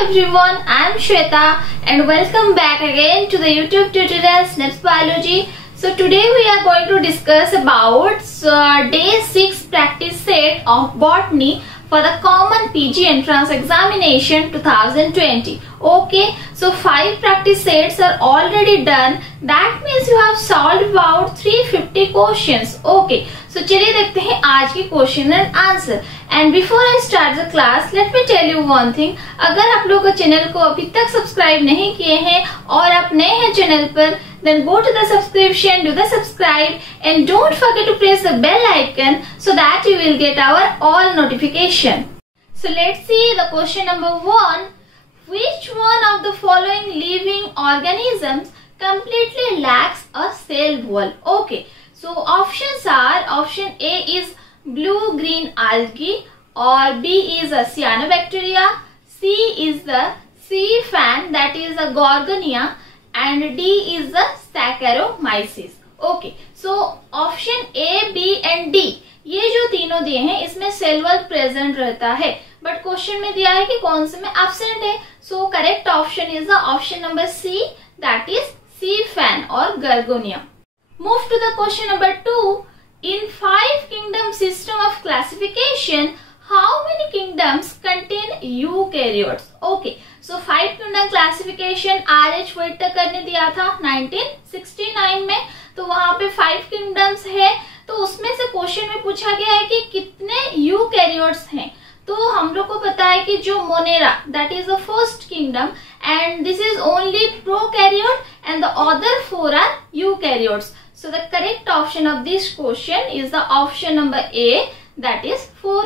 everyone, I am Shweta and welcome back again to the YouTube tutorial Snebs Biology. So today we are going to discuss about day 6 practice set of Botany for the common PG entrance examination 2020. Okay, so 5 practice sets are already done. That means you have solved about 350 questions. Okay, so चलिए देखते हैं आज के question and answer. And before I start the class let me tell you one thing. अगर आप लोग channel को अभी तक सब्सक्राइब नहीं किए हैं और आप नए हैं चैनल पर, then go to the subscription, do the subscribe and don't forget to press the bell icon so that you will get our all notification. So let's see the question number 1. Which one of the following living organisms completely lacks a cell wall? Okay, so options are, option A is blue-green algae, or B is a cyanobacteria, C is the sea fan, that is a gorgonia, and D is the Saccharomyces. Okay, so option A, B and D ये जो तीनों दिए हैं इसमें cell wall present रहता है, but question में दिया है कि कौन से में एब्सेंट है. So correct option is the option number C, that is sea fan और Gorgonia. Move to the question number 2. In 5 kingdom system of classification how many kingdoms contain eukaryotes? Okay, so 5 kingdom classification RH Whittaker ने दिया था 1969 में, तो वहां पे 5 kingdoms है. तो उसमें से क्वेश्चन में पूछा गया है कि कितने यूकैरियोट्स हैं. तो हम लोग को पता है कि जो Monera that is the first kingdom and this is only prokaryote and the other 4 are eukaryotes. So the correct option of this question is the option number A, that is 4.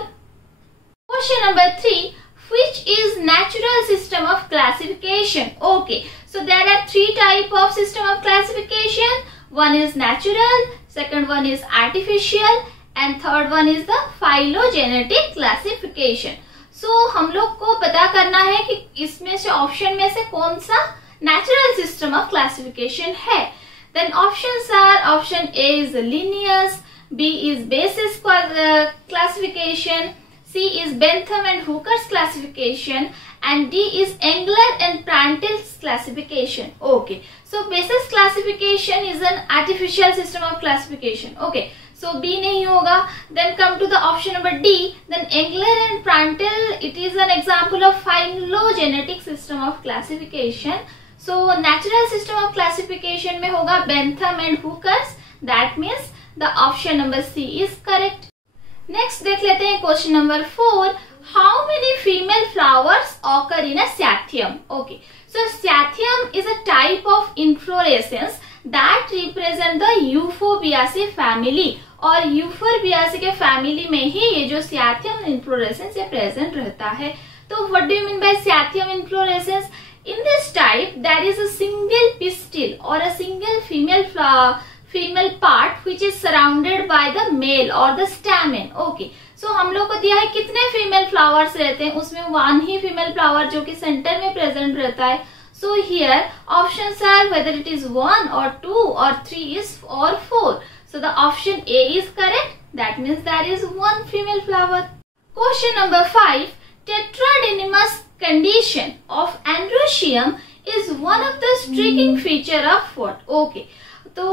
Question number 3. Which is natural system of classification? Okay, so there are 3 type of system of classification. One is natural, second one is artificial, and third one is the phylogenetic classification. So हम लोग को पता करना है कि इसमें से option में से कौन सा natural system of classification है. Then options are, option A is Linnaeus, B is basis classification, C is Bentham and Hooker's classification, and D is Engler and Prandtl classification. Okay, so basis classification is an artificial system of classification. Okay, so B नहीं होगा. Then come to the option number D. Then Engler and Prandtl, it is an example of phylogenetic system of classification. So natural system of classification में होगा Bentham and Hooker's. That means the option number C is correct. Next देख लेते हैं question number 4. How many female flowers occur in a cyathium? Okay, so cyathium is a type of inflorescence that represent the Euphorbiaceae family. और Euphorbiaceae के family में ही ये जो cyathium inflorescence ये present रहता है. तो what do you mean by cyathium inflorescence? In this type there is a single pistil or a single female part which is surrounded by the male or the stamen. Okay, so हम लोग को दिया है कितने female flowers रहते हैं, उसमें 1 ही female flower जो कि सेंटर में प्रेजेंट रहता है. So here options are whether it is 1 or 2 or 3 is or 4. So the option A is correct. That means there is 1 female flower. Question number 5. Tetradynamous condition of androecium is one of the striking feature of what? Okay, तो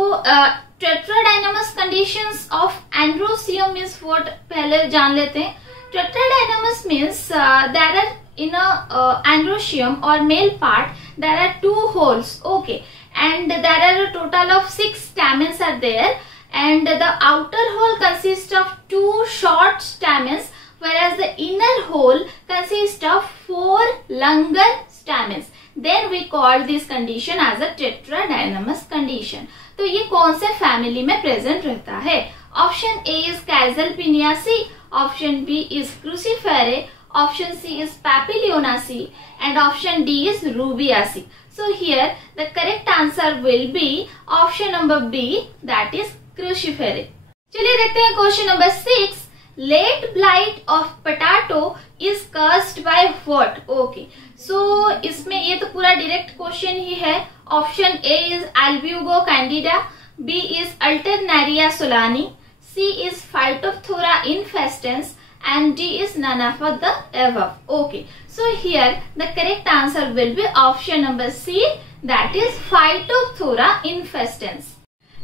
Tetradynamous conditions of androecium is what पहले जान लेते हैं. Tetradynamous means there are in a androecium or male part there are 2 holes. Okay, and there are a total of 6 stamens are there, and the outer hole consists of 2 short stamens, whereas the inner hole consists of 4 longer stamens. Then we call this condition as a tetradynamous condition. तो ये कौन से family में present रहता है? Option A is Caesalpiniaceae, option B is Cruciferae, option C is Papilionaceae, and option D is Rubiaceae. So here the correct answer will be option number B, that is Cruciferae. चलिए देखते हैं question number 6. Late blight of potato is caused by what? Okay, so इसमें ये तो पूरा direct question ही है. Option A is Albugo candida, B is Alternaria solani, C is Phytophthora infestans, and D is none of the above. Okay, so here the correct answer will be option number C, that is Phytophthora infestans.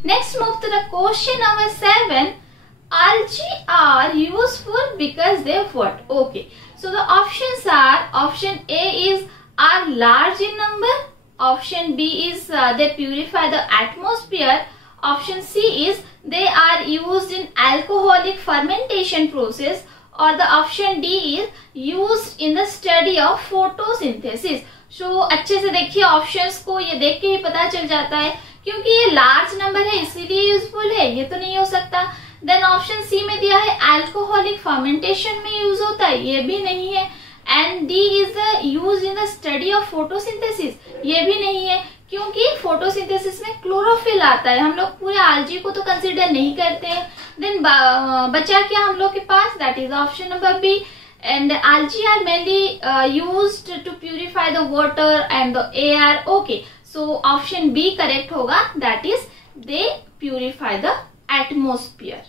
Next, move to the question number 7. Algae are useful because they what? Okay, so the options are, option A is are large in number, option B is they purify the atmosphere, option C is they are used in alcoholic fermentation process, or the option D is used in the study of photosynthesis. So अच्छे से देखिए options को, ये देख के ही पता चल जाता है क्योंकि ये लार्ज नंबर है इसीलिए यूजफुल है, ये तो नहीं हो सकता। देन ऑप्शन सी में दिया है अल्कोहलिक फर्मेंटेशन में यूज होता है, ये भी नहीं है। And D is use in the study of photosynthesis, ये भी नहीं है क्योंकि फोटोसिंथेसिस में क्लोरोफिल आता है, हम लोग पूरे आल्जी को तो कंसीडर नहीं करते हैं। देन बचा क्या हम लोग के पास, that is option number B, and algae are mainly used to purify the water and the air. Okay, so option B correct होगा, that is they purify the atmosphere.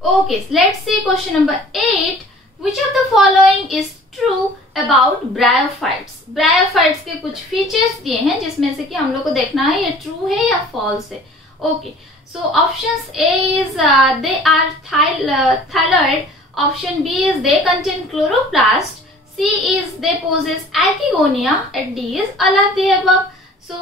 Okay, so let's see question number 8. Which of the following is true about bryophytes? Bryophytes के कुछ features दिए हैं जिसमें से कि हम लोग को देखना है ये ट्रू है या फॉल्स है। Okay, so options A is they are thyroid, option B is they contain chloroplast, C is they possess archegonia, and D is all of the above. So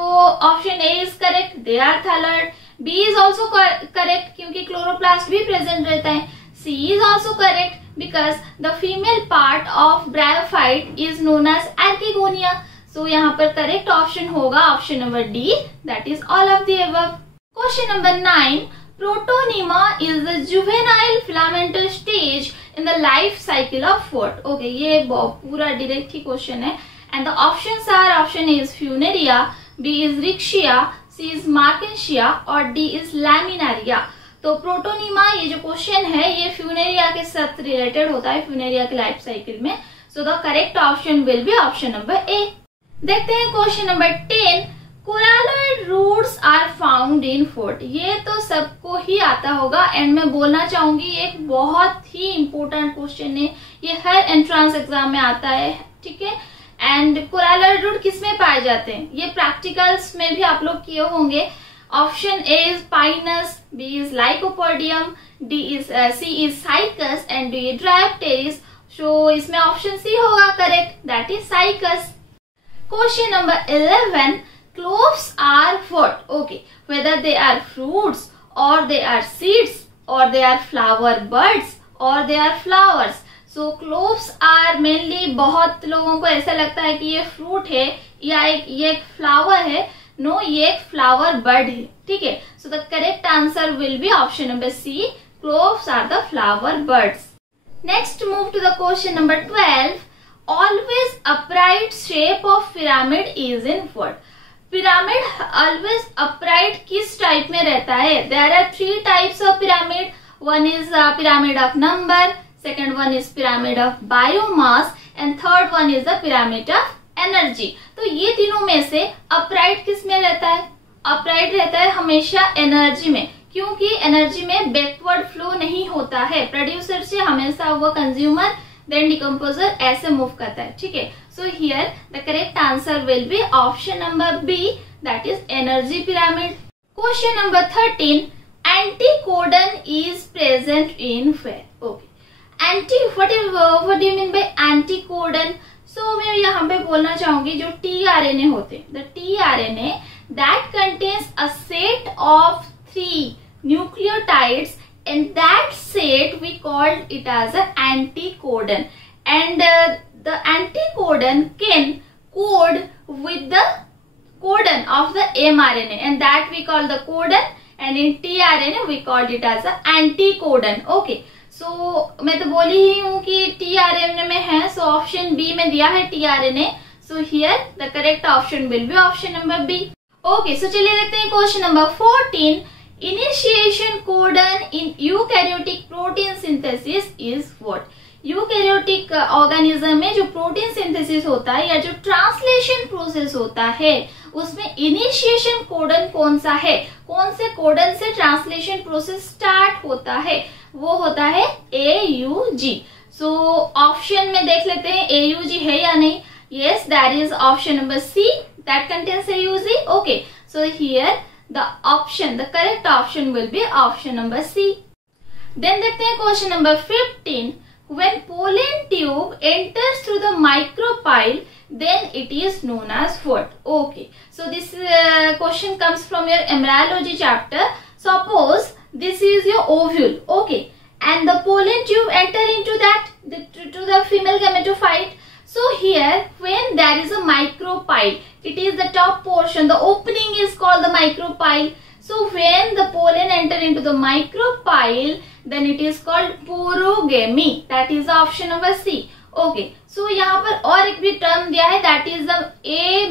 option A is correct, they are thyroid. B is also correct क्योंकि chloroplast भी present रहता है. C is also correct because the female part of bryophyte is known as archegonia. So यहाँ पर correct option होगा option number D, that is all of the above. Question number 9. Protonema is the juvenile filamentous stage in the life cycle of what? Okay, ये पूरा direct ही question है. And the options are, option A is Funaria, B is Rixia, C is Markensia और D is Laminaria. तो protonema ये जो question है ये Funaria के साथ रिलेटेड होता है, फ्यूनेरिया के लाइफ साइकिल में. So the correct option will be option number A. देखते हैं question number 10. Coralloid roots are found in food. ये तो सबको ही आता होगा एंड मैं बोलना चाहूंगी एक बहुत ही इंपॉर्टेंट क्वेश्चन है, ये हर एंट्रांस एग्जाम में आता है, ठीक है. एंड कोरालोइड रूट किस में पाए जाते हैं, ये प्रैक्टिकल्स में भी आप लोग किए होंगे. Option A is Pinus, B is Lycopodium, D is C is Cycas and D is Dryopteris. So इसमें ऑप्शन सी होगा correct, that is Cycas. Question number 11. Cloves are what? Okay, whether they are fruits or they are seeds or they are flower buds or they are flowers. So cloves are mainly, बहुत लोगों को ऐसा लगता है कि ये fruit है या ये एक फ्लावर है. नो, ये एक फ्लावर बर्ड है, ठीक है. So the correct answer will be option number C, cloves are the flower birds. Next, move to the question number 12. Always upright shape of pyramid is in what? Pyramid always upright किस type में रहता है? There are 3 types of pyramid. One is pyramid of number, second one is pyramid of biomass and third one is the pyramid of energy. तो ये तीनों में से upright किस में रहता है? अपराइट रहता है हमेशा एनर्जी में, क्योंकि एनर्जी में बैकवर्ड फ्लो नहीं होता है. प्रोड्यूसर से हमेशा वो कंज्यूमर देन डिकम्पोजर ऐसे मूव करता है, ठीक है. So here the correct answer will be option number B, that is energy pyramid. Question number 13. Anticodon is present in where? Okay. What do you mean by anticodon? So मैं यहाँ पे बोलना चाहूंगी जो tRNA होते हैं, the tRNA that contains a set of 3 nucleotides, and that set we called it as an anticodon. And the anticodon can code with the codon of the m-RNA, and that we call the codon, and in tRNA we called it as a anticodon. Okay, so मैं तो बोली ही हूँ कि tRNA में है, so option B में दिया है tRNA. So here the correct option will be option number B. Okay, so चलिए देखते हैं question number 14. Initiation codon in eukaryotic protein synthesis is what? Eukaryotic organism में जो प्रोटीन सिंथेसिस होता है या जो ट्रांसलेशन प्रोसेस होता है उसमें इनिशिएशन कोडन कौन सा है, कौन से कोडन से ट्रांसलेशन प्रोसेस स्टार्ट होता है, वो होता है AUG. सो ऑप्शन में देख लेते हैं AUG है या नहीं. Yes, that is option number C that contains AUG. Okay, so here the correct option will be option number C. Then देखते हैं question number 15. When pollen tube enters through the micropyle, then it is known as what? Okay, so this question comes from your embryology chapter. Suppose this is your ovule, okay, and the pollen tube enter into that to the female gametophyte. So here when there is a micropyle, it is the top portion, the opening is called the micropyle. So when the pollen enter into the micropyle, then it is called porogamy. That is option number C. Okay, so यहाँ पर और एक भी term दिया है, that is the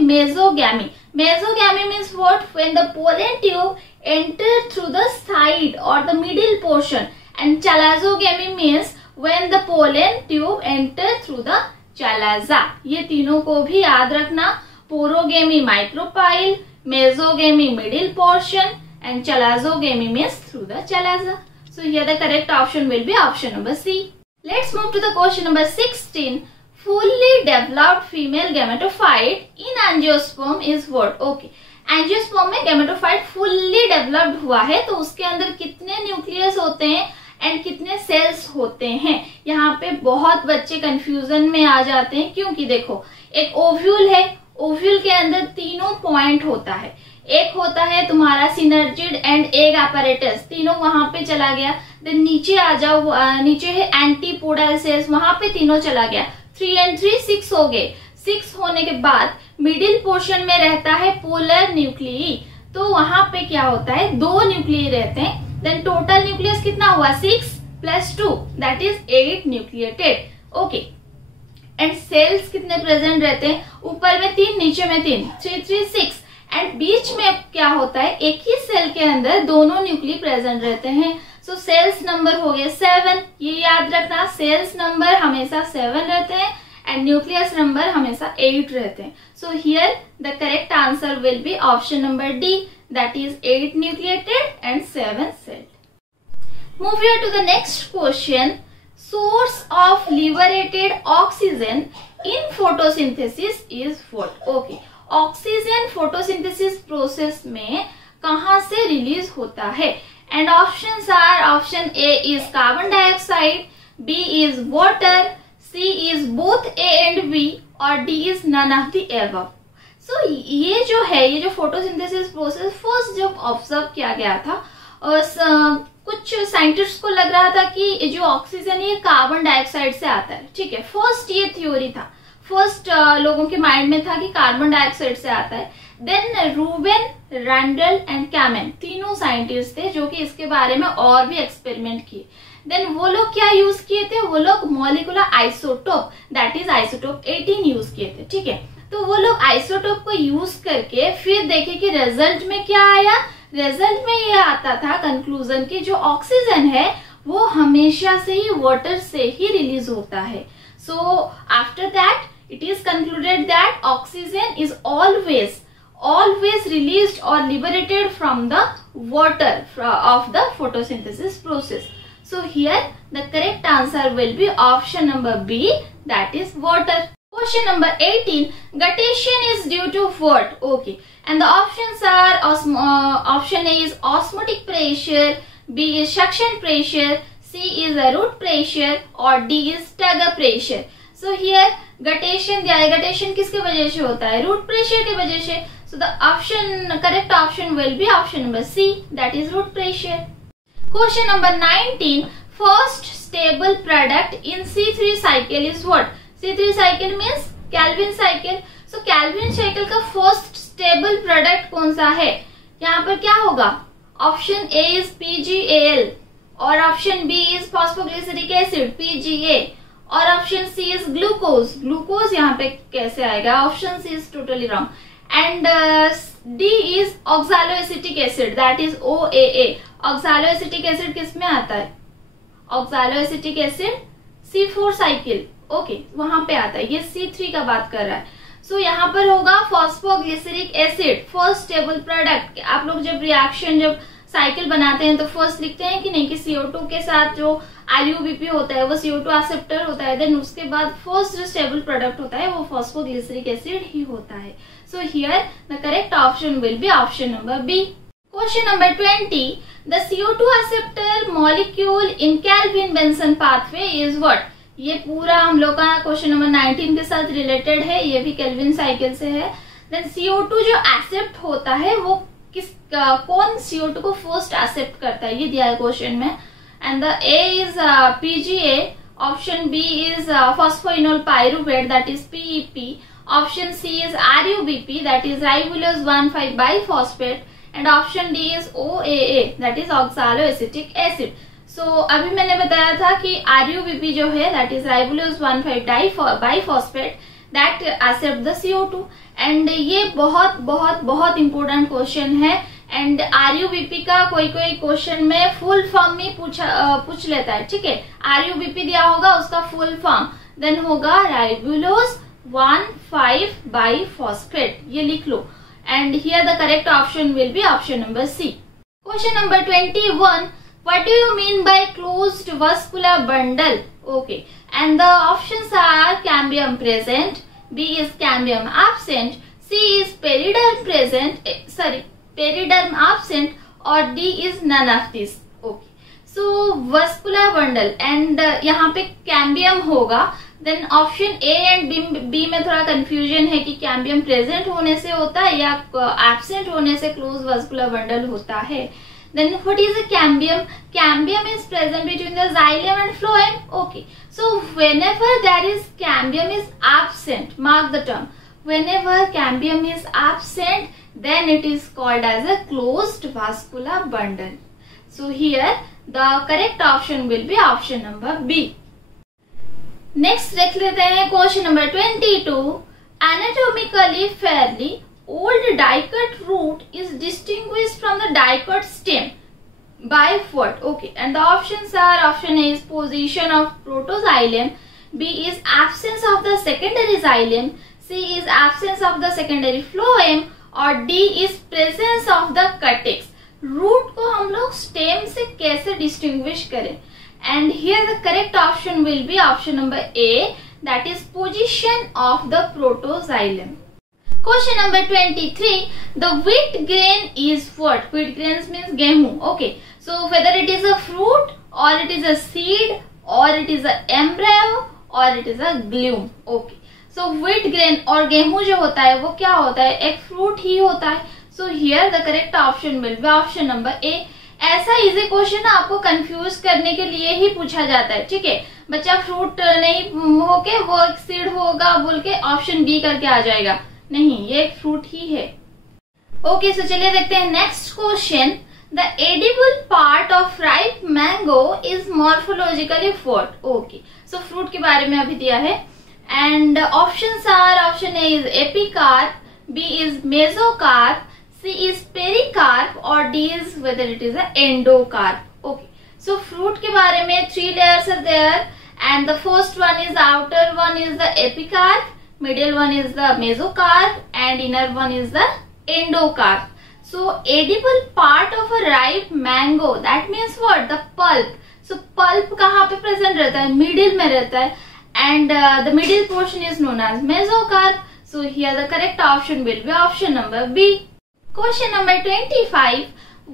mesogamy. Mesogamy means what? When the pollen tube enter through the side or the middle portion, and chalazogamy means when the pollen tube enter through the chalaza. ये तीनों को भी याद रखना. Porogamy micropyle, mesogamy middle portion, and chalazogamy means through the chalaza. So here the correct option will be option number C. Let's move to the question number 16. Fully developed female gametophyte in angiosperm is what? Okay, angiosperm में gametophyte fully developed हुआ है तो उसके अंदर कितने nucleus होते हैं and कितने सेल्स होते हैं. यहाँ पे बहुत बच्चे कंफ्यूजन में आ जाते हैं क्योंकि देखो एक ओव्यूल है, ओव्यूल के अंदर तीनों पॉइंट होता है. एक होता है तुम्हारा सिनर्जिड एंड एग अपैरेटस, तीनों वहां पे चला गया. देन नीचे आ जाओ, नीचे है एंटीपोडल सेल्स, वहां पे तीनों चला गया. 3 and 3 6 हो गए. 6 होने के बाद मिडिल पोर्शन में रहता है पोलर न्यूक्लिई, तो वहां पे क्या होता है 2 न्यूक्लिई रहते हैं. देन टोटल न्यूक्लियस कितना हुआ 6 + 2 that is 8 nucleated. Okay, and cells कितने प्रेजेंट रहते हैं? ऊपर में 3, नीचे में 3, 3 3 6. एंड बीच में क्या होता है एक ही सेल के अंदर दोनों न्यूक्लिय प्रेजेंट रहते हैं. सो सेल्स नंबर हो गए 7. ये याद रखना, सेल्स नंबर हमेशा 7 रहते हैं एंड न्यूक्लियस नंबर हमेशा 8 रहते हैं. So here the correct answer will be option number D, that is 8 nucleated and 7 celled. Move here to the next question. Source of liberated oxygen in photosynthesis is what? Okay, oxygen photosynthesis process में कहां से release होता है? And options are, option A is carbon dioxide, B is water, C is both A and B, और D is none of the above. सो ये जो है, ये जो फोटोसिंथेसिस प्रोसेस फर्स्ट जब ऑब्जर्व किया गया था, कुछ साइंटिस्ट को लग रहा था कि जो ऑक्सीजन ये कार्बन डाइऑक्साइड से आता है. ठीक है, फर्स्ट ये थ्योरी था, फर्स्ट लोगों के माइंड में था कि कार्बन डाइऑक्साइड से आता है. देन रूबेन, रैंडल एंड कैमेन तीनों साइंटिस्ट थे जो कि इसके बारे में और भी एक्सपेरिमेंट किए. देन वो लोग क्या यूज किए थे? वो लोग molecular isotope, that is isotope 18 use किए थे. ठीक है, तो वो लोग आइसोटोप को यूज करके फिर देखे कि रिजल्ट में क्या आया. रिजल्ट में ये आता था कंक्लूजन की जो ऑक्सीजन है वो हमेशा से ही वाटर से ही रिलीज होता है. So after that it is concluded that oxygen is always released or liberated from the water of the photosynthesis process. So here the correct answer will be option number B, that is water. Question number 18. Guttation is due to what? Okay, and the options are option A is osmotic pressure, B is suction pressure, C is a root pressure, or D is tugger pressure. So here guttation क्या है? Guttation किसके वजह से होता है? Root pressure के वजह से. So the option correct option will be option number C, that is root pressure. Question number 19. First stable product in C3 cycle is what? C3 cycle means Calvin cycle. So Calvin cycle का first stable product कौन सा है? यहाँ पर क्या होगा? Option A is PgAl, और option B is phosphoglyceric acid PgA, और option C is glucose. Glucose यहाँ पे कैसे आएगा? Option C is totally wrong. And D is oxaloacetic acid, that is OAA. Oxaloacetic acid किस में आता है? ऑक्सालोएसिटिक एसिड C4 साइकिल. ओके, वहां पे आता है. ये C3 का बात कर रहा है. सो यहाँ पर होगा phosphoglyceric acid, first stable product. आप लोग जब रिएक्शन जब साइकिल बनाते हैं तो फर्स्ट लिखते हैं कि नहीं कि CO2 के साथ जो RUBP होता है वो CO2 एक्सेप्टर होता है, देन उसके बाद फर्स्ट जो स्टेबल प्रोडक्ट होता है वो फॉस्फोग्लिसरिक एसिड ही होता है. So here the correct option will be option number B. Question number 20. The CO2 acceptor molecule in Calvin Benson pathway is what. ये पूरा हम लोग का क्वेश्चन नंबर 19 के साथ रिलेटेड है, ये भी केल्विन साइकिल से है. देन CO2 जो एक्सेप्ट होता है वो कौन CO2 को फर्स्ट एक्सेप्ट करता है, ये दिया है क्वेश्चन में. And the A is PGA, option B is phosphoenol pyruvate that is PEP, option C is RUBP that is ribulose 1,5 biphosphate, and option D is OAA that is oxaloacetic acid. So अभी मैंने बताया था कि RUBP जो है that is ribulose 1,5 biphosphate that except the CO2. And ये बहुत बहुत बहुत इंपॉर्टेंट क्वेश्चन है. एंड RUBP का कोई कोई क्वेश्चन में फुल फॉर्म में पूछ लेता है. ठीक है, RUBP दिया होगा उसका फुल फॉर्म, देन होगा राइबुलोज 1,5 बाइफॉस्फेट, ये लिख लो. And here the correct option will be option number C. Question number 21. What do you mean by closed vascular bundle? Okay, and the options are cambium present, B is cambium absent, C is periderm absent, or D is none of this. Okay, so vascular bundle and यहाँ पे cambium होगा. Then option A and B में थोड़ा confusion है कि cambium present होने से होता है या एब्सेंट होने से क्लोज वास्कुलर बंडल होता है. Then what is a cambium? Cambium is present between the xylem and phloem. Okay. So whenever there is cambium is absent, mark the term. Whenever cambium is absent, then it is called as a closed vascular bundle. So here the correct option will be option number B. Next देख लेते हैं question number 22. Anatomically fairly old dicot root is distinguished from the dicot stem by what? Okay, and the options are option A is position of protoxylem, B is absence of the secondary xylem, C is absence of the secondary phloem, और D is presence of the calyx. Root को हम लोग stem से कैसे distinguish करें? And here the correct option will be option number A, that is position of the protoxylem. Question number 23. The wheat grain is what? Wheat grains means गेहूं. Okay. So whether it is a fruit or it is a seed or it is a embryo or it is a glume. Okay. So wheat grain और गेहूं जो होता है वो क्या होता है? एक फ्रूट ही होता है. So here the correct option will be option number A. ऐसा इजी क्वेश्चन आपको कंफ्यूज करने के लिए ही पूछा जाता है. ठीक है, बच्चा फ्रूट नहीं होके वो एक सीड होगा बोल के ऑप्शन बी करके आ जाएगा. नहीं, ये एक फ्रूट ही है. ओके, सो चलिए देखते हैं next question. The edible part of ripe mango is morphologically what? Okay, so fruit के बारे में अभी दिया है. And options are option A is epicarp, B is mesocarp, C is pericarp, और D is whether it is endocarp. Okay, so fruit के बारे में 3 layers are there, and the first one is outer one is the epicarp, middle one is the mesocarp, and inner one is the endocarp. So edible part of a ripe mango, that means what? The pulp. So pulp कहाँ पे present रहता है? Middle में रहता है, and the middle portion is known as mesocarp. So here the correct option will be option number B. Question number 25.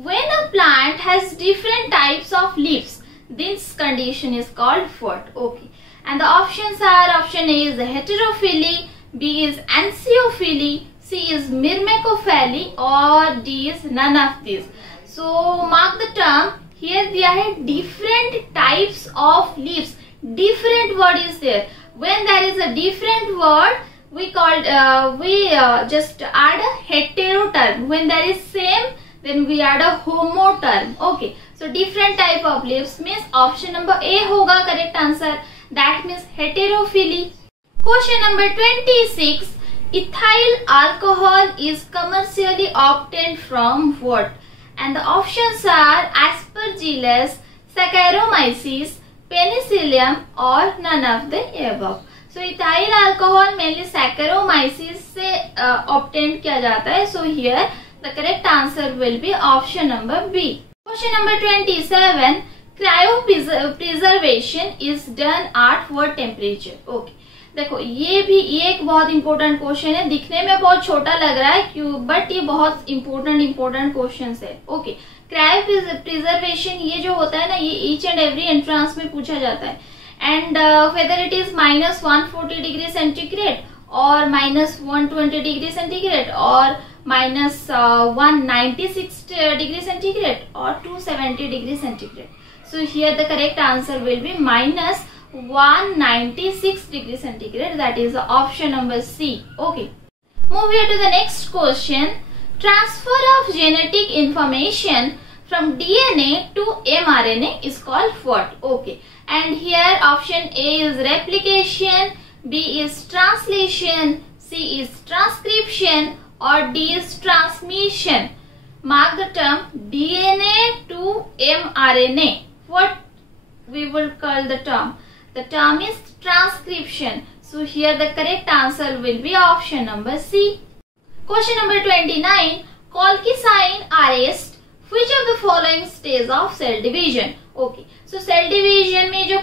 When a plant has different types of leaves, this condition is called what? Okay. And the options are option A is heterophily, B is anciophily, C is myrmecophaly, or D is none of these. So mark the term. Here दिया है different types of leaves. Different word is there. When there is a different word, we just add a hetero term. When there is same, then we add a homo term. Okay. So different type of leaves means option number A होगा correct answer. That means heterophily. Question number 26. Ethyl alcohol is commercially obtained from what? And the options are Aspergillus, Saccharomyces, Penicillium, or none of the above. So ethyl alcohol mainly Saccharomyces से obtained किया जाता है. So here the correct answer will be option number B. Question number 27. Cryo preservation is done at what temperature? Okay, देखो ये एक बहुत important question है, दिखने में बहुत छोटा लग रहा है क्यों, बट ये बहुत इंपॉर्टेंट क्वेश्चन है। ओके, क्रायो प्रिजर्वेशन ये जो होता है ना, ये ईच एंड एवरी एंट्रांस में पूछा जाता है। And weather it is -140 degree centigrade और -120 डिग्री सेंटीग्रेड और -196 डिग्री सेंटीग्रेड और 270 degree centigrade. So here the correct answer will be -196 degree centigrade. That is option number C. Okay. Move here to the next question. Transfer of genetic information from DNA to mRNA is called what? Okay. And here option A is replication, B is translation, C is transcription or D is transmission. Mark the term DNA to mRNA. What we will call the term? The term is transcription. So here the correct answer will be option number C. Question number 29. Golgi sign arrest which of the following stage of cell division? Okay. So cell division में जो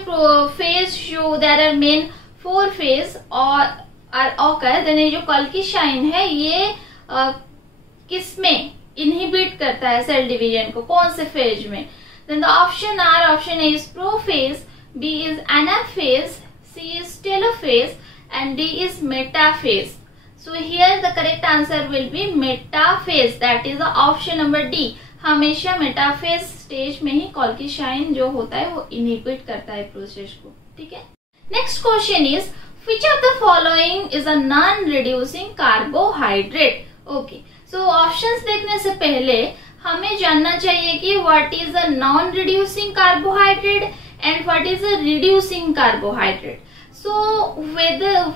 phase show there are main 4 phase or are occur. Then ये जो Golgi sign है ये किसमें inhibit करता है cell division को, कौन से phase में? Then the option are, option A is prophase, B is anaphase, C is telophase and D is metaphase. So here the correct answer will be metaphase. That is the option number D. हमेशा metaphase stage में ही Golgi sign जो होता है वो inhibit करता है process को, ठीक है? Next question is which of the following is a non-reducing carbohydrate? Okay. So options देखने से पहले हमें जानना चाहिए कि what is a non-reducing carbohydrate and what is a reducing carbohydrate. So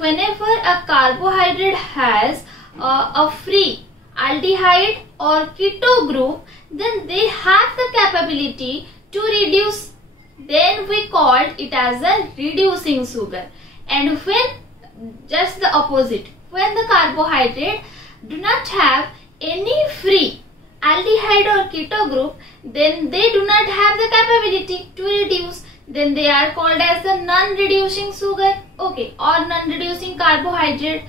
whenever a carbohydrate has a free aldehyde or keto group, then they have the capability to reduce. Then we called it as a reducing sugar. And when just the opposite, when the carbohydrate do not have any free aldehyde or keto group, then they do not have the capability to reduce. Then they are called as the non-reducing sugar, okay, or non-reducing carbohydrate.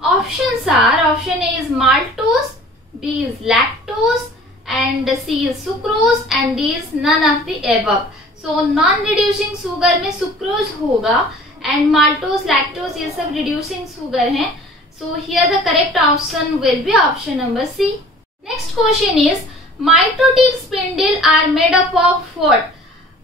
Options are, option A is maltose, B is lactose and C is sucrose and D is none of the above. So non-reducing sugar में sucrose होगा and maltose, lactose ये सब reducing sugar हैं. So here the correct option will be option number C. Next question is mitotic spindle are made up of what?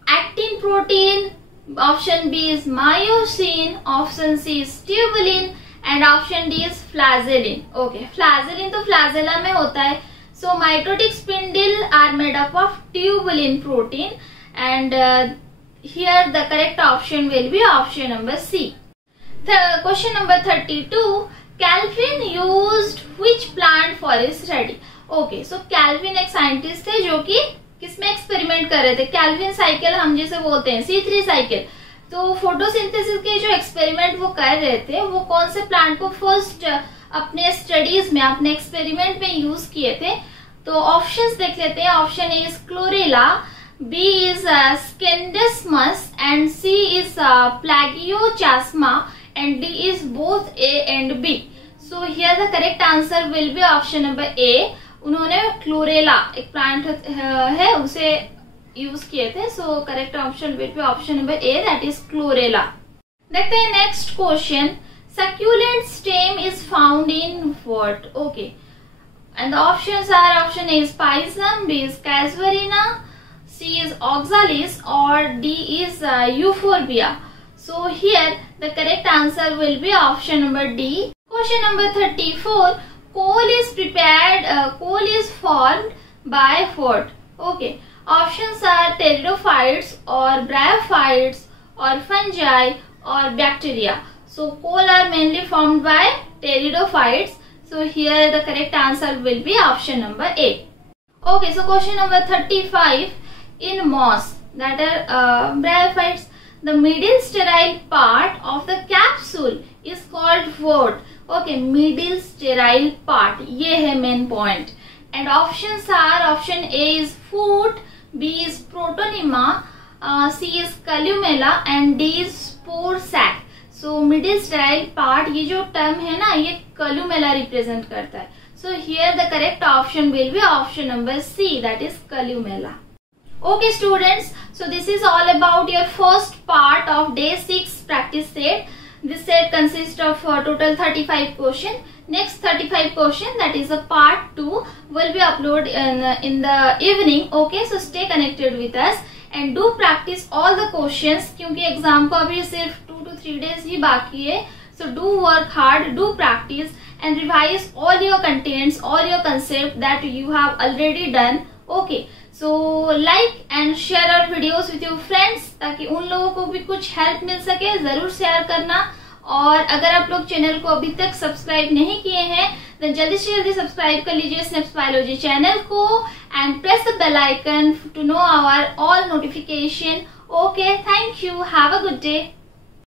Actin protein. Option B is myosin. Option C is tubulin and option D is flagellin. Okay, flagellin तो flagella में होता है. So mitotic spindle are made up of tubulin protein and here the correct option will be option number C. The question number 32. Calvin used which plant for his study? Okay, so Calvin एक scientist थे जो कि किसमें experiment कर रहे थे? Calvin cycle हम जिसे बोलते हैं, C3 साइकिल. तो फोटोसिंथेसिस के जो एक्सपेरिमेंट वो कर रहे थे वो कौन से प्लांट को फर्स्ट अपने स्टडीज में, अपने एक्सपेरिमेंट में यूज किए थे? तो ऑप्शंस देख लेते हैं. Option A is chlorella, B is scenedesmus and C is plagiochasma and D is both A and B. So here the correct answer will be option number A. उन्होंने chlorella एक plant है उसे use किए थे. So correct option will be option number A, that is chlorella. देखते हैं next question. Succulent stem is found in what? Okay, and the options are, option A is पाइजम, B is casuarina, C is oxalis और D is euphorbia. So here the correct answer will be option number D. Question number 34. Coal is prepared. Coal is formed by what? Okay. Options are pteridophytes or bryophytes or fungi or bacteria. So coal are mainly formed by pteridophytes. So here the correct answer will be option number A. Okay. So question number 35. In moss, that are bryophytes, the middle sterile part of the capsule is called what? Okay, middle sterile part, ये है main point. And options are, option A is foot, B is Protonema, C is columella and D is spore sac. So mid-sterile part, ये जो term है ना, ये columella represent करता है. So here the correct option will be option number C, that is columella. Okay students, so this is all about your first part of day 6 practice set. This set consists of total 35 question. Next 35 question, that is a part 2, will be uploaded in the evening. Okay, so stay connected with us and do practice all the questions क्योंकि exam को अभी सिर्फ 2 to 3 days ही बाकी है. So do work hard, do practice and revise all your contents, all your concept that you have already done. Okay, so like and share our videos with your friends ताकि उन लोगों को भी कुछ help मिल सके. जरूर शेयर करना. और अगर आप लोग चैनल को अभी तक सब्सक्राइब नहीं किए हैं तो जल्दी से जल्दी सब्सक्राइब कर लीजिए स्नेप्स बायोलॉजी चैनल को and press the bell icon to know our all notification. Okay, thank you, have a good day.